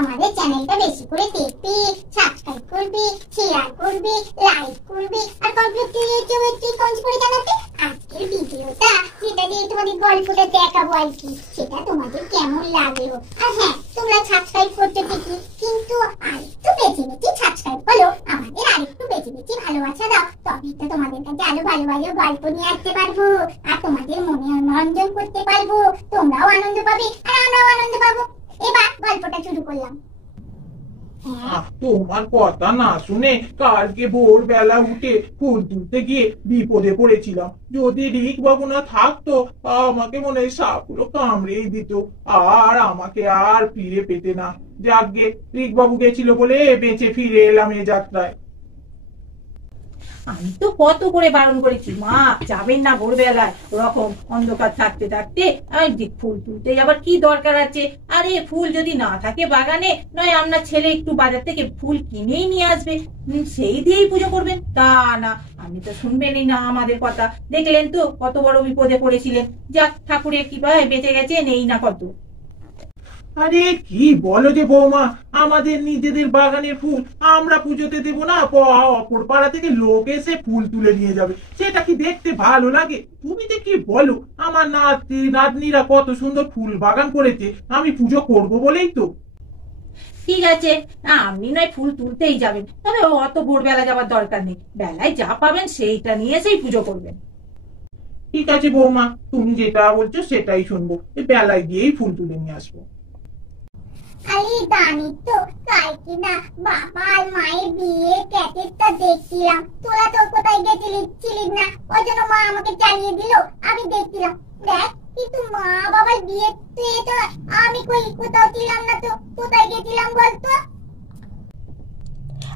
আমাদের চ্যানেলটা বেশি করে দেখবি, সাবস্ক্রাইব করবি, শেয়ার করবি, লাইক করবি আর কমেন্ট করে জানাবি আজকের ভিডিওটা যেটা দিয়ে তোমাদের গল্পটা দেখাবো আর কি, সেটা তোমাদের কেমন লাগলো। আর হ্যাঁ, তোমরা সাবস্ক্রাইব করতে ঠিকই, কিন্তু আরেকটু বেশি বেশি সাবস্ক্রাইব করো, আমাদের আরেকটু বেশি বেশি ভালোবাসা দাও, তবেই তো তোমাদের কাছে আরো ভালো ভালো গল্প নিয়ে আসতে পারবো আর তোমাদের মনে মনোরঞ্জন করতে পারবো। তোমরাও আনন্দ পাবে আর আমরাও আনন্দ পাবো। এবার গল্পটা শুরু করলাম। তোমার কথা না শুনে কালকে ভোরবেলা উঠে ফুল তুলতে গিয়ে বিপদে পড়েছিলাম। যদি রিক বাবু না থাকতো আমাকে মনে হয় সাপগুলো কামড়েই দিত, আর আমাকে আর ফিরে পেতে না। যাকগে, রিক বাবু গেছিল বলে বেঁচে ফিরে এলাম এ যাত্রায়। আমি তো কত করে বারণ করেছি, মা যাবেন না ভোরবেলায়, ওরকম অন্ধকার থাকতে থাকতে ফুল তুলতে আবার কি দরকার আছে? আরে ফুল যদি না থাকে বাগানে, নয় আপনার ছেলে একটু বাজার থেকে ফুল কিনেই নিয়ে আসবে, সেই দিয়েই পুজো করবেন। তা না, আপনি তো শুনবেনই না আমাদের কথা। দেখলেন তো কত বড় বিপদে পড়েছিলেন। যাক, ঠাকুরের কৃপায় বেঁচে গেছেন, এই না কত। আরে কি বলো যে বৌমা, আমাদের নিজেদের বাগানের ফুল আমরা পুজোতে দেবো না, অপর পাড়া থেকে লোক এসে ফুল তুলে নিয়ে যাবে, সেটা কি দেখতে ভালো লাগে? তুমি যে কি বলো, আমার নাতনিরা কত সুন্দর ফুল বাগান করেছে, আমি পুজো করব বলেই তো। ঠিক আছে, আপনি নয় ফুল তুলতেই যাবেন, তবে অত ভোরবেলা যাওয়ার দরকার নেই, বেলায় যা পাবেন সেইটা নিয়ে এসেই পুজো করবেন। ঠিক আছে বৌমা, তুমি যেটা বলছো সেটাই শুনবো, বেলায় গিয়েই ফুল তুলে নিয়ে আসবো। আরে জানি তো, কালকে না বাবা আর মায়ের বিয়ে ক্যাসেটটা দেখছিলাম, তোরা তো কোথায় গেছিলিস না, ওই জন্য মা আমাকে চালিয়ে দিল, আমি দেখছিলাম। দেখ, কিন্তু মা বাবার বিয়েতে তো আমি কোথাও ছিলাম না, তো কোথায় গেছিলাম বলতো?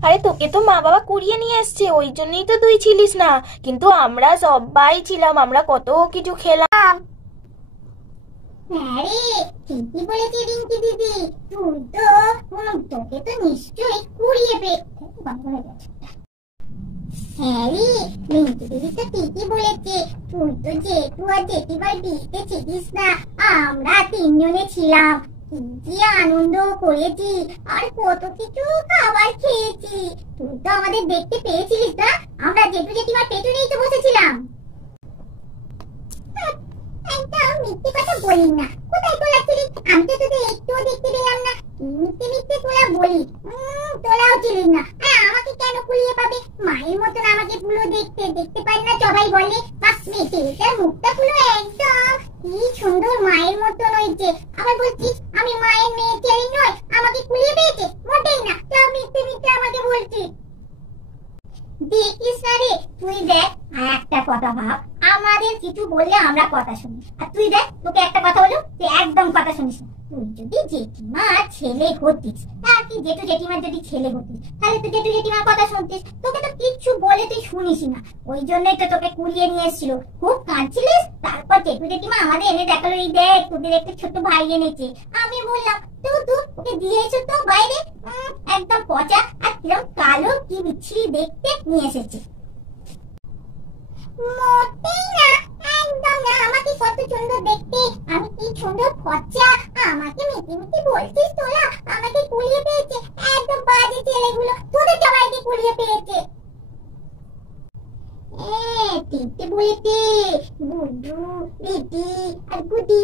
আরে তোকে তো মা বাবা কুড়িয়ে নিয়ে এসছে, ওই জন্যই তো তুই ছিলিস না, কিন্তু আমরা সবাই ছিলাম, আমরা কত কিছু খেলাম। হ্যাঁ রে, ঠিকই বলেছি রিঙ্কি দিদি, তোকে তো নিশ্চয়ই কুড়িয়ে হ্যাঁ রে, রিঙ্কি দিদি তো ঠিকই বলেছে, তুই তো জেঠু আর জেঠিমার বিয়েতে ছিলিস না, আমরা তিনজনে ছিলাম, কি আনন্দ করেছি আর কত কিছু খাবার খেয়েছি। তুই তো আমাদের দেখতে পেয়েছিলিস না, আমরা জেঠু জেঠিমার পেছনেই তো বসেছিলাম। একদম মিথ্যে কথা বলিস না, কোথায় তোলাচ্ছিলিস? আমি তো তোদের একটুও দেখতে পেলাম না, মিথ্যে মিথ্যে তোলা বলি, তোলাও ছিলিস না। আমাকে কেন কুলিয়ে পাবে? মায়ের মতন আমাকে পুরো দেখতে পাই না, সবাই বলে মেয়েটার মুখটা পুরো একদম কি সুন্দর মায়ের মতন হয়েছে, আবার বলছিস আমি মায়ের মেয়ে ছেলে নয়, আমাকে কুলিয়ে পেয়েছে? মোটেই না, সব মিথ্যে মিথ্যে আমাকে বলছিস। দেখিস না রে, তুই দেখ, আর একটা কথা ভাব, আমাদের কিছু বললে আমরা কথা শুনি, আর তুই দেখ, তোকে একটা কথা বলো, তুই একদম কথা শুনিস না। তুই যদি জেঠিমার ছেলে হতিস, আর কি জেঠু জেঠিমার যদি ছেলে হতিস, তাহলে তুই জেঠু জেঠিমার কথা শুনতিস, তোকে তো কিচ্ছু বলে তুই শুনিস না, ওই জন্যই তো তোকে কুড়িয়ে নিয়ে এসেছিল, খুব কাঁদছিলিস, তারপর জেঠু জেঠিমা আমাদের এনে দেখালো, এই দেখ তোদের একটা ছোট ভাই এনেছে। আমি বললাম ওকে দিয়েছো তো বাইরে, একদম পচা আর কিরম কালো, কি বিচ্ছিরি দেখতে নিয়ে এসেছে। মোটেই না, একদম না, আমাকে কত সুন্দর দেখতে, আমি কি সুন্দর পচা, আমাকে মিটি মিটি বলছিস তোরা আমাকে কুলিয়ে পেয়েছে? একদম বাজে ছেলেগুলো, তোদের সবাইকে কুলিয়ে পেয়েছে। ঠিকই বলেছে, গুড্ডু দিদি আর গুডি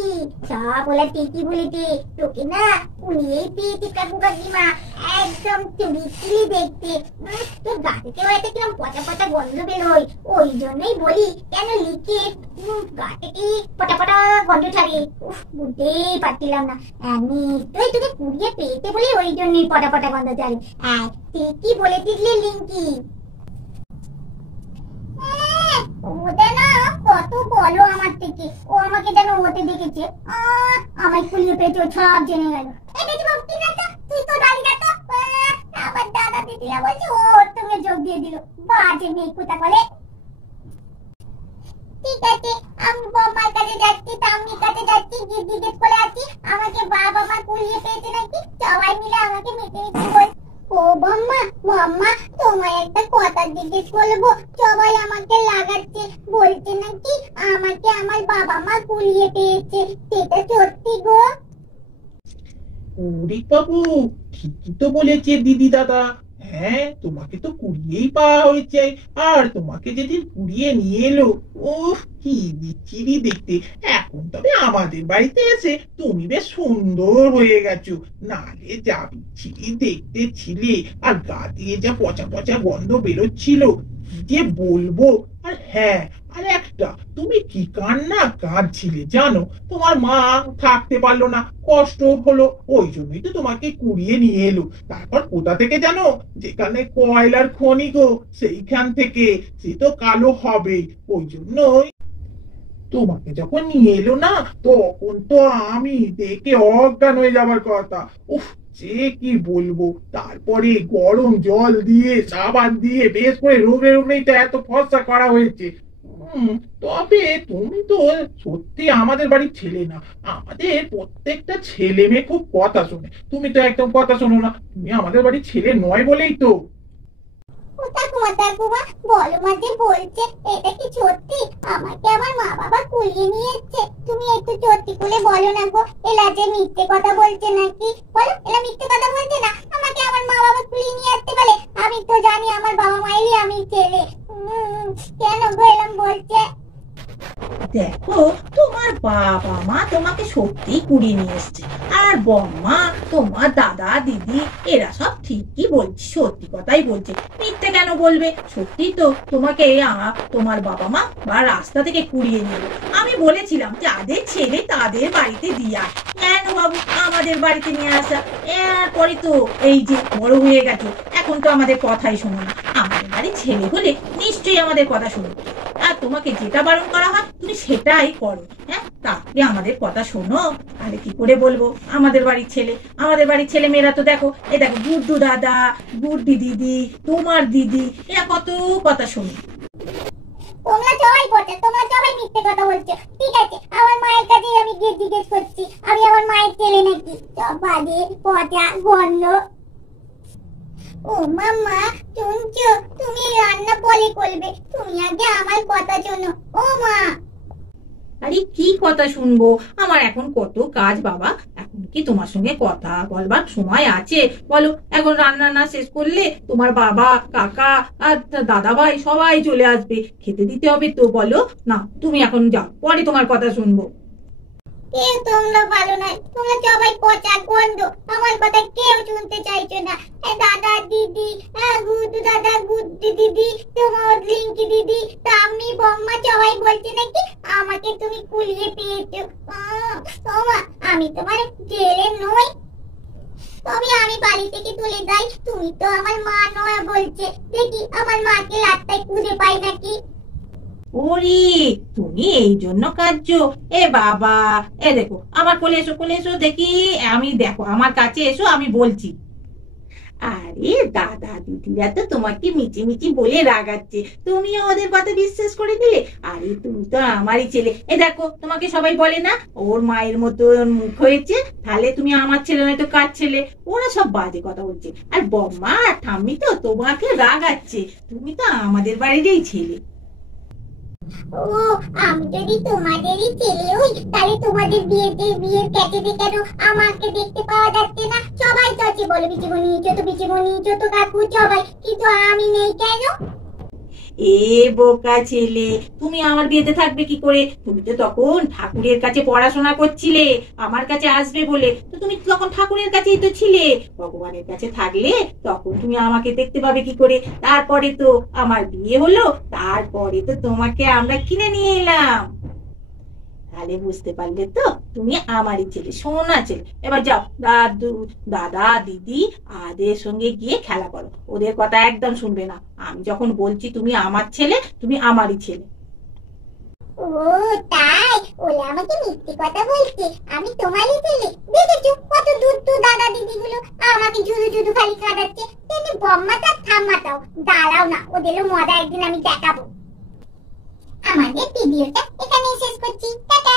সব ওরা ঠিকই বলেছে, তোকে না কুলিয়েই পেয়েছে কাকু কাকিমা, একদম বিচ্ছিরি দেখতে, তোর গা থেকেও একটা কিরম পচা পচা গন্ধ বেরোয়, ওই জন্যই বলি কেন লিখে গা থেকে পটা পটা গন্ধ ছাড়ে, বুঝতেই পারছিলাম না, আমি তোকে কুড়িয়ে পেয়েছে বলে ওই জন্যই পটা পটা গন্ধ ছাড়ে। ঠিকই বলে দিলে লিঙ্কি, ওটা না কত বলো আমার থেকে, ও আমাকে যেন ওতে দেখেছে, আমায় কুলিয়ে পেয়েছে, সব জেনে গেল। তুই তো দাঁড়িয়ে যা তো, আবার দাদা দিদিরা বলছে ওর সঙ্গে যোগ দিয়ে দিল, বাজে মেয়ে কোথা বলে। ঠিক আছে, আমি বৌমার কাছে যাচ্ছি, তাম্মির কাছে যাচ্ছি, গিয়ে জিজ্ঞেস করে আসছি আমাকে বাবা মা কুলিয়ে পেয়েছে নাকি, সবাই মিলে আমাকে মিটে মিটে বল। ও বম্মা, বম্মা তোমায় একটা কথা জিজ্ঞেস করবো, সবাই আমাকে লাগাচ্ছে, বলছে নাকি আমাকে আমার বাবা মা কুলিয়ে পেয়েছে, সেটা সত্যি গো? ওরে বাবু, ঠিকই তো বলেছে দিদি দাদা। হ্যাঁ, তোমাকে তো কুড়িয়েই পাওয়া হয়েছে। আর তোমাকে যেদিন কুড়িয়ে নিয়ে এলো, উফ কি বিচ্ছিরি দেখতে। এখন তবে আমাদের বাড়িতে এসে তুমি বেশ সুন্দর হয়ে গেছো। নালে যা বিচ্ছিরি দেখতে ছিলে, আর গা দিয়ে যা পচা পচা গন্ধ বেরোচ্ছিল, কি যে বলবো। আর হ্যাঁ, আর একটা, তুমি কি কান্না কাঁদছিলে জানো? তোমার মা থাকতে পারলো না, কষ্ট হলো, ওই জন্যই তো তোমাকে কুড়িয়ে নিয়ে এলো। তারপর কোথা থেকে জানো? যেখানে কয়লার খনি গো, সেইখান থেকে। সে তো কালো হবে, ওই জন্যই তোমাকে যখন নিয়ে এলো না, তখন তো আমি দেখে অজ্ঞান হয়ে যাবার কথা। উফ, সে কি বলবো। তারপরে গরম জল দিয়ে সাবান দিয়ে বেশ করে রোগে রোগেই তো এত ফর্সা করা হয়েছে। তবে তুমি তো সত্যি আমাদের বাড়ির ছেলে না। আমাদের প্রত্যেকটা ছেলে মেয়ে খুব কথা শোনে, তুমি তো একদম কথা শোনো না। তুমি আমাদের বাড়ির ছেলে নয় বলেই তো। ও ঠাকুমা ঠাকুমা, বলো মা যে বলছে, এটা কি সত্যি? আমাকে আমার মা বাবা কুড়িয়ে নিয়ে এসছে? তুমি একটু সত্যি করে বলো না গো। এলা যে মিথ্যে কথা বলছে নাকি? বলো, এলা মিথ্যে কথা বলছে না? আমাকে আমার মা বাবা কুড়িয়ে নিয়ে আসতে পারে? আমি তো জানি আমার বাবা মায়েরই আমি ছেলে। কেন গো এরম বলছে? দেখো, তোমার বাবা মা তোমাকে সত্যি কুড়িয়ে নিয়ে এসছে, আর বম্মা, তোমার দাদা দিদি এরা সব ঠিকই বলছে, সত্যি কথাই বলছে। মিথ্যে কেন বলবে? সত্যি তো তোমাকে তোমার বাবা মা বা রাস্তা থেকে কুড়িয়ে নিল। আমি বলেছিলাম যাদের ছেলে তাদের বাড়িতে দিয়া, কেন বাবু আমাদের বাড়িতে নিয়ে আসা? এরপরে তো এই যে বড় হয়ে গেছো, এখন তো আমাদের কথাই শোনো না। আমাদের বাড়ির ছেলে হলে নিশ্চয়ই আমাদের কথা শুনবে, আর তোমাকে যেটা বারণ করা হয় তুমি সেটাই করো। হ্যাঁ, তাহলে আমাদের কথা শোনো। তাহলে কি করে বলবো আমাদের বাড়ির ছেলে? আমাদের বাড়ির ছেলে মেয়েরা তো দেখো, এ দেখো গুড্ডু দাদা, গুড্ডি দিদি, তোমার দিদি, এরা কত কথা শোনে। তোমরা সবাই বলছো, তোমরা সবাই মিথ্যে কথা বলছো। ঠিক আছে, আমার মায়ের কাছে আমি গিয়ে জিজ্ঞেস করছি, আমি আমার মায়ের ছেলে নাকি? সব বাজে পচা গন্ধ। ও মাম্মা, শুনছো? তুমি রান্না পরে করবে, তুমি আগে আমার কথা শোনো। ও মা, আরে কি কথা শুনবো? আমার এখন কত কাজ বাবা, এখন কি তোমার সঙ্গে কথা বলবার সময় আছে বলো? এখন রান্না না শেষ করলে তোমার বাবা, কাকা আর দাদা ভাই সবাই চলে আসবে, খেতে দিতে হবে তো। বলো না, তুমি এখন যাও, পরে তোমার কথা শুনবো। কেউ তোমরা ভালো নয়, তোমরা সবাই পচা গন্ধ। আমার কথা কেউ শুনতে চাইছো না। দাদা দিদি, গুড্ডু দাদা, গুড্ডি দিদি, তোমার লিঙ্কি দিদি, তাম্মি, বম্মা সবাই বলছে নাকি আমাকে তুমি কুলিয়ে পেয়েছো। ওমা, আমি তোমার ছেলে নই। তবে আমি বাড়ি থেকে তুলে যাই, তুমি তো আমার মা নয় বলছে। দেখি আমার মাকে রাস্তায় খুঁজে পাই নাকি। ওরে, তুমি এই জন্য কাঁদছো? এ বাবা, এ দেখো আমার কোলে এসো, কোলে এসো দেখি। আমি দেখো আমার কাছে এসো, আমি বলছি। আরে দাদা দিদিরা তো তোমাকে মিচি মিচি বলে রাগাচ্ছে, তুমিও ওদের কথা বিশ্বাস করে দিলে। আরে তুমি তো আমারই ছেলে। এ দেখো, তোমাকে সবাই বলে না ওর মায়ের মতন মুখ হয়েছে, তাহলে তুমি আমার ছেলে নয় তো কার ছেলে? ওরা সব বাজে কথা বলছে। আর বম্মা আর ঠাম্মি তো তোমাকে রাগাচ্ছে, তুমি তো আমাদের বাড়িরই ছেলে। ও, আমি যদি তোমাদেরই ছেলে হই, তাহলে তোমাদের বিয়ের ক্যাচেতে কেন আমাকে দেখতে পাওয়া যাচ্ছে না? সবাই তো আছে, বলো পিচিমণি, ছোট কাকু সবাই, কিন্তু আমি নেই কেন? এ বোকা ছেলে, তুমি আমার বিয়েতে থাকবে কি করে? তুমি তো তখন ঠাকুরের কাছে পড়াশোনা করছিলে, আমার কাছে আসবে বলে। তো তুমি তখন ঠাকুরের কাছেই তো ছিলে। ভগবানের কাছে থাকলে তখন তুমি আমাকে দেখতে পাবে কি করে? তারপরে তো আমার বিয়ে হলো, তারপরে তো তোমাকে আমরা কিনে নিয়ে এলাম। তাহলে বুঝতে পারলে তো তুমি আমারই ছেলে, সোনা ছেলে। এবার যাও, দাদু দাদা দিদি আদের সঙ্গে গিয়ে খেলা করো, ওদের কথা একদম শুনবে না। আমি যখন বলছি তুমি আমার ছেলে, তুমি আমারই ছেলে। ও তাই? ওরা আমাকে মিথ্যে কথা বলছে, আমি তোমারই ছেলে। দেখেছো কত দূর দাদা দিদি গুলো আমাকে শুধু খালি কাঁদাচ্ছে। তেমনি বম্মাটা ঠাম্মাটাও। দাঁড়াও না, ওদেরও মজা একদিন আমি দেখাবো। আমাদের ভিডিওটা এখানেই শেষ করছি। টাটা।